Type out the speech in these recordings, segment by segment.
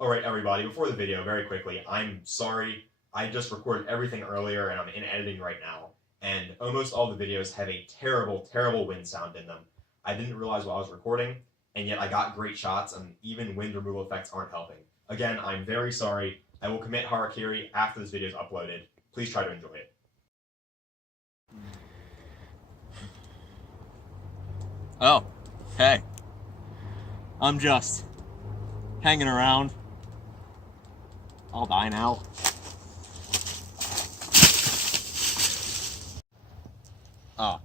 Alright everybody, before the video, very quickly, I'm sorry. I just recorded everything earlier and I'm in editing right now. And almost all the videos have a terrible, terrible wind sound in them. I didn't realize while I was recording, and yet I got great shots and even wind removal effects aren't helping. Again, I'm very sorry. I will commit harakiri after this video is uploaded. Please try to enjoy it. Oh, hey. I'm just hanging around. I'll die now.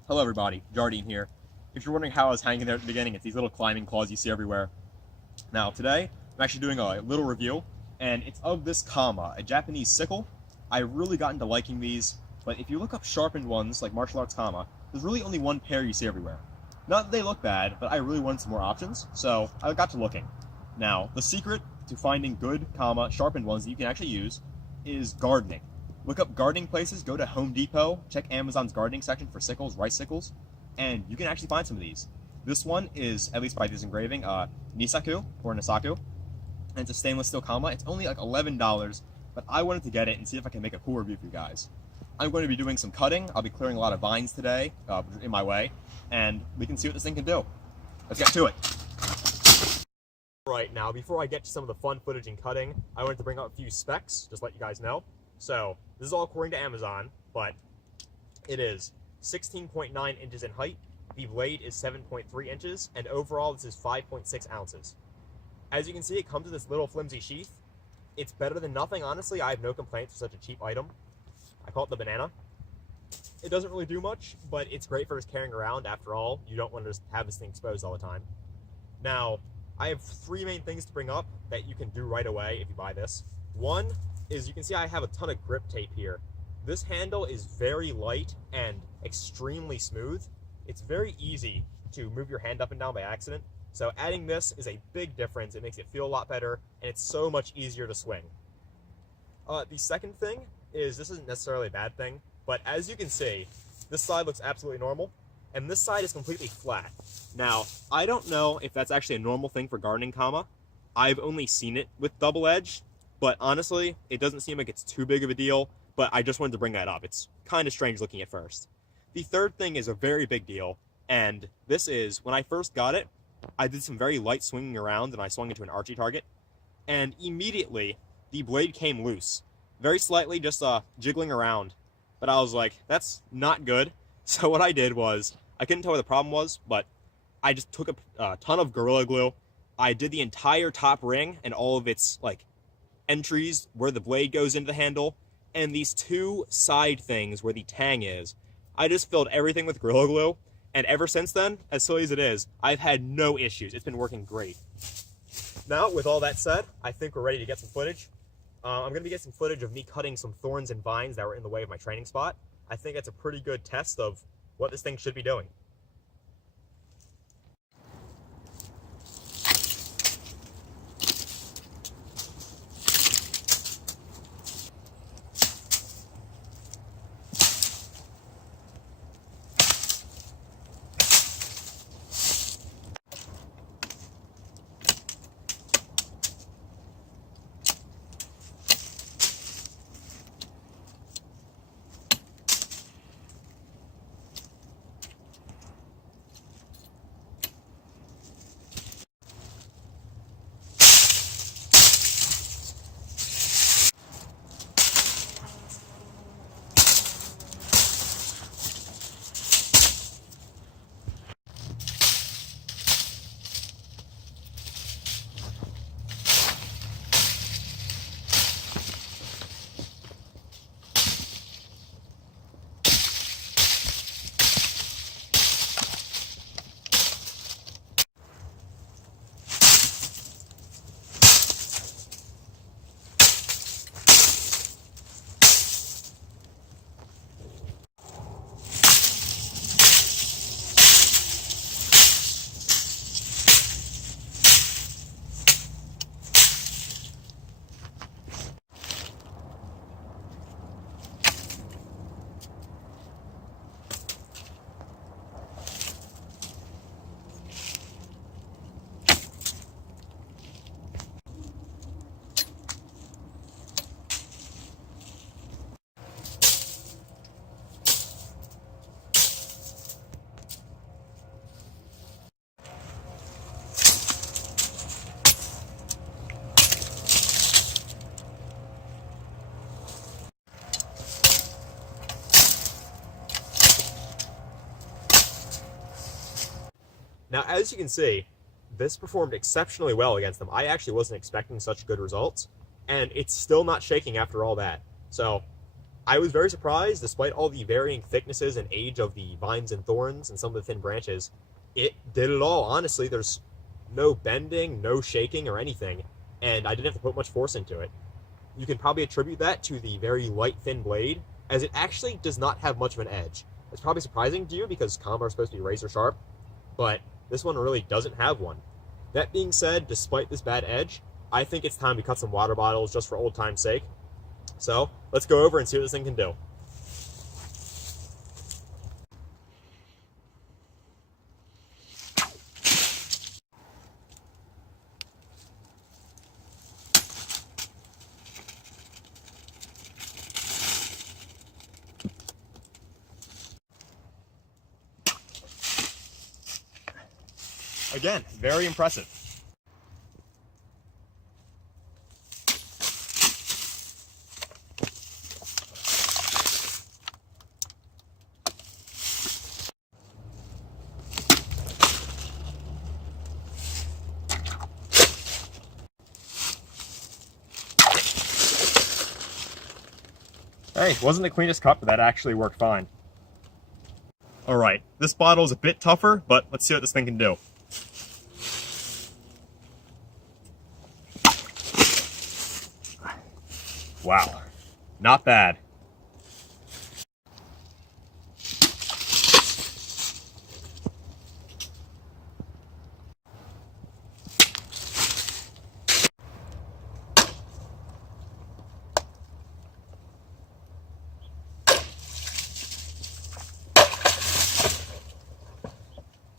Hello everybody, Jardine here. If you're wondering how I was hanging there at the beginning, it's these little climbing claws you see everywhere. Now today, I'm actually doing a little review, and it's of this kama, a Japanese sickle. I really got into liking these, but if you look up sharpened ones, like martial arts kama, there's really only one pair you see everywhere. Not that they look bad, but I really wanted some more options, so I got to looking. Now, the secret to finding good kama, sharpened ones that you can actually use is gardening. Look up gardening places, go to Home Depot, check Amazon's gardening section for sickles, rice sickles, and you can actually find some of these. This one is, at least by this engraving, Nisaku, or Nisaku, and it's a stainless steel kama. It's only like $11, but I wanted to get it and see if I can make a cool review for you guys. I'm going to be doing some cutting. I'll be clearing a lot of vines today, in my way, and we can see what this thing can do. Let's get to it. Right, now, before I get to some of the fun footage and cutting, I wanted to bring up a few specs, just to let you guys know. So, this is all according to Amazon, but it is 16.9 inches in height, the blade is 7.3 inches, and overall this is 5.6 ounces. As you can see, it comes with this little flimsy sheath. It's better than nothing, honestly. I have no complaints for such a cheap item. I call it the banana. It doesn't really do much, but it's great for just carrying around. After all, you don't want to just have this thing exposed all the time. Now, I have three main things to bring up that you can do right away if you buy this. One is, you can see I have a ton of grip tape here. This handle is very light and extremely smooth. It's very easy to move your hand up and down by accident. So adding this is a big difference. It makes it feel a lot better, and it's so much easier to swing. The second thing is, this isn't necessarily a bad thing, but as you can see, this side looks absolutely normal, and this side is completely flat. Now, I don't know if that's actually a normal thing for gardening kama. I've only seen it with double edge, but honestly, it doesn't seem like it's too big of a deal, but I just wanted to bring that up. It's kind of strange looking at first. The third thing is a very big deal, and this is, when I first got it, I did some very light swinging around, and I swung into an archery target, and immediately, the blade came loose. Very slightly, just jiggling around. But I was like, that's not good. So what I did was, I couldn't tell where the problem was, but I just took a ton of Gorilla Glue. I did the entire top ring and all of its entries where the blade goes into the handle, and these two side things where the tang is. I just filled everything with Gorilla Glue, and ever since then, as silly as it is, I've had no issues. It's been working great. Now, with all that said, I think we're ready to get some footage. I'm going to get some footage of me cutting some thorns and vines that were in the way of my training spot. I think that's a pretty good test of what this thing should be doing. Now, as you can see, this performed exceptionally well against them. I actually wasn't expecting such good results, and it's still not shaking after all that. So I was very surprised, despite all the varying thicknesses and age of the vines and thorns and some of the thin branches. It did it all. Honestly, there's no bending, no shaking or anything, and I didn't have to put much force into it. You can probably attribute that to the very light, thin blade, as it actually does not have much of an edge. It's probably surprising to you because Kama are supposed to be razor sharp, but this one really doesn't have one. That being said, despite this bad edge, I think it's time to cut some water bottles just for old time's sake. So let's go over and see what this thing can do. Again, very impressive. Hey, wasn't the cleanest cup, but that actually worked fine. Alright, this bottle is a bit tougher, but let's see what this thing can do. Wow, not bad.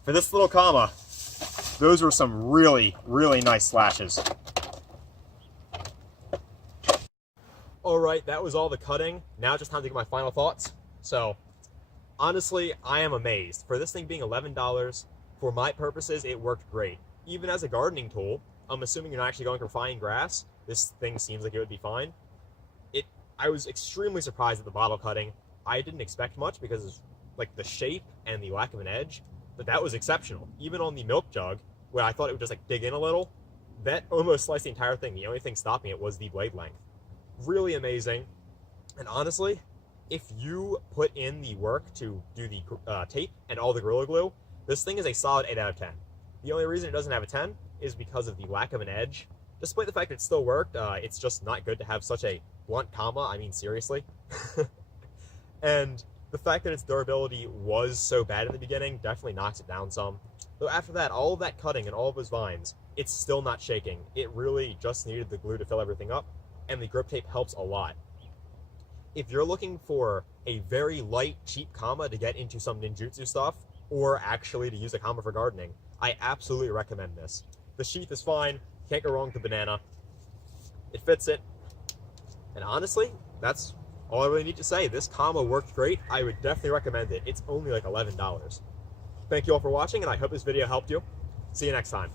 For this little Kama, those were some really, really nice slashes. Alright, that was all the cutting. Now just time to get my final thoughts. So, honestly, I am amazed. For this thing being $11, for my purposes, it worked great. Even as a gardening tool, I'm assuming you're not actually going for fine grass, this thing seems like it would be fine. I was extremely surprised at the bottle cutting. I didn't expect much because of like the shape and the lack of an edge, but that was exceptional. Even on the milk jug, where I thought it would just like dig in a little, that almost sliced the entire thing. The only thing stopping it was the blade length. Really amazing. And honestly, if you put in the work to do the tape and all the Gorilla Glue, this thing is a solid 8 out of 10. The only reason it doesn't have a 10 is because of the lack of an edge. Despite the fact that it still worked, it's just not good to have such a blunt Kama, I mean seriously. And the fact that its durability was so bad in the beginning definitely knocks it down some. Though after that, all of that cutting and all of those vines, it's still not shaking. It really just needed the glue to fill everything up, and the grip tape helps a lot. If you're looking for a very light, cheap Kama to get into some ninjutsu stuff, or actually to use a Kama for gardening, I absolutely recommend this. The sheath is fine, can't go wrong with the banana. It fits it, and honestly, that's all I really need to say. This Kama worked great. I would definitely recommend it. It's only like $11. Thank you all for watching, and I hope this video helped you. See you next time.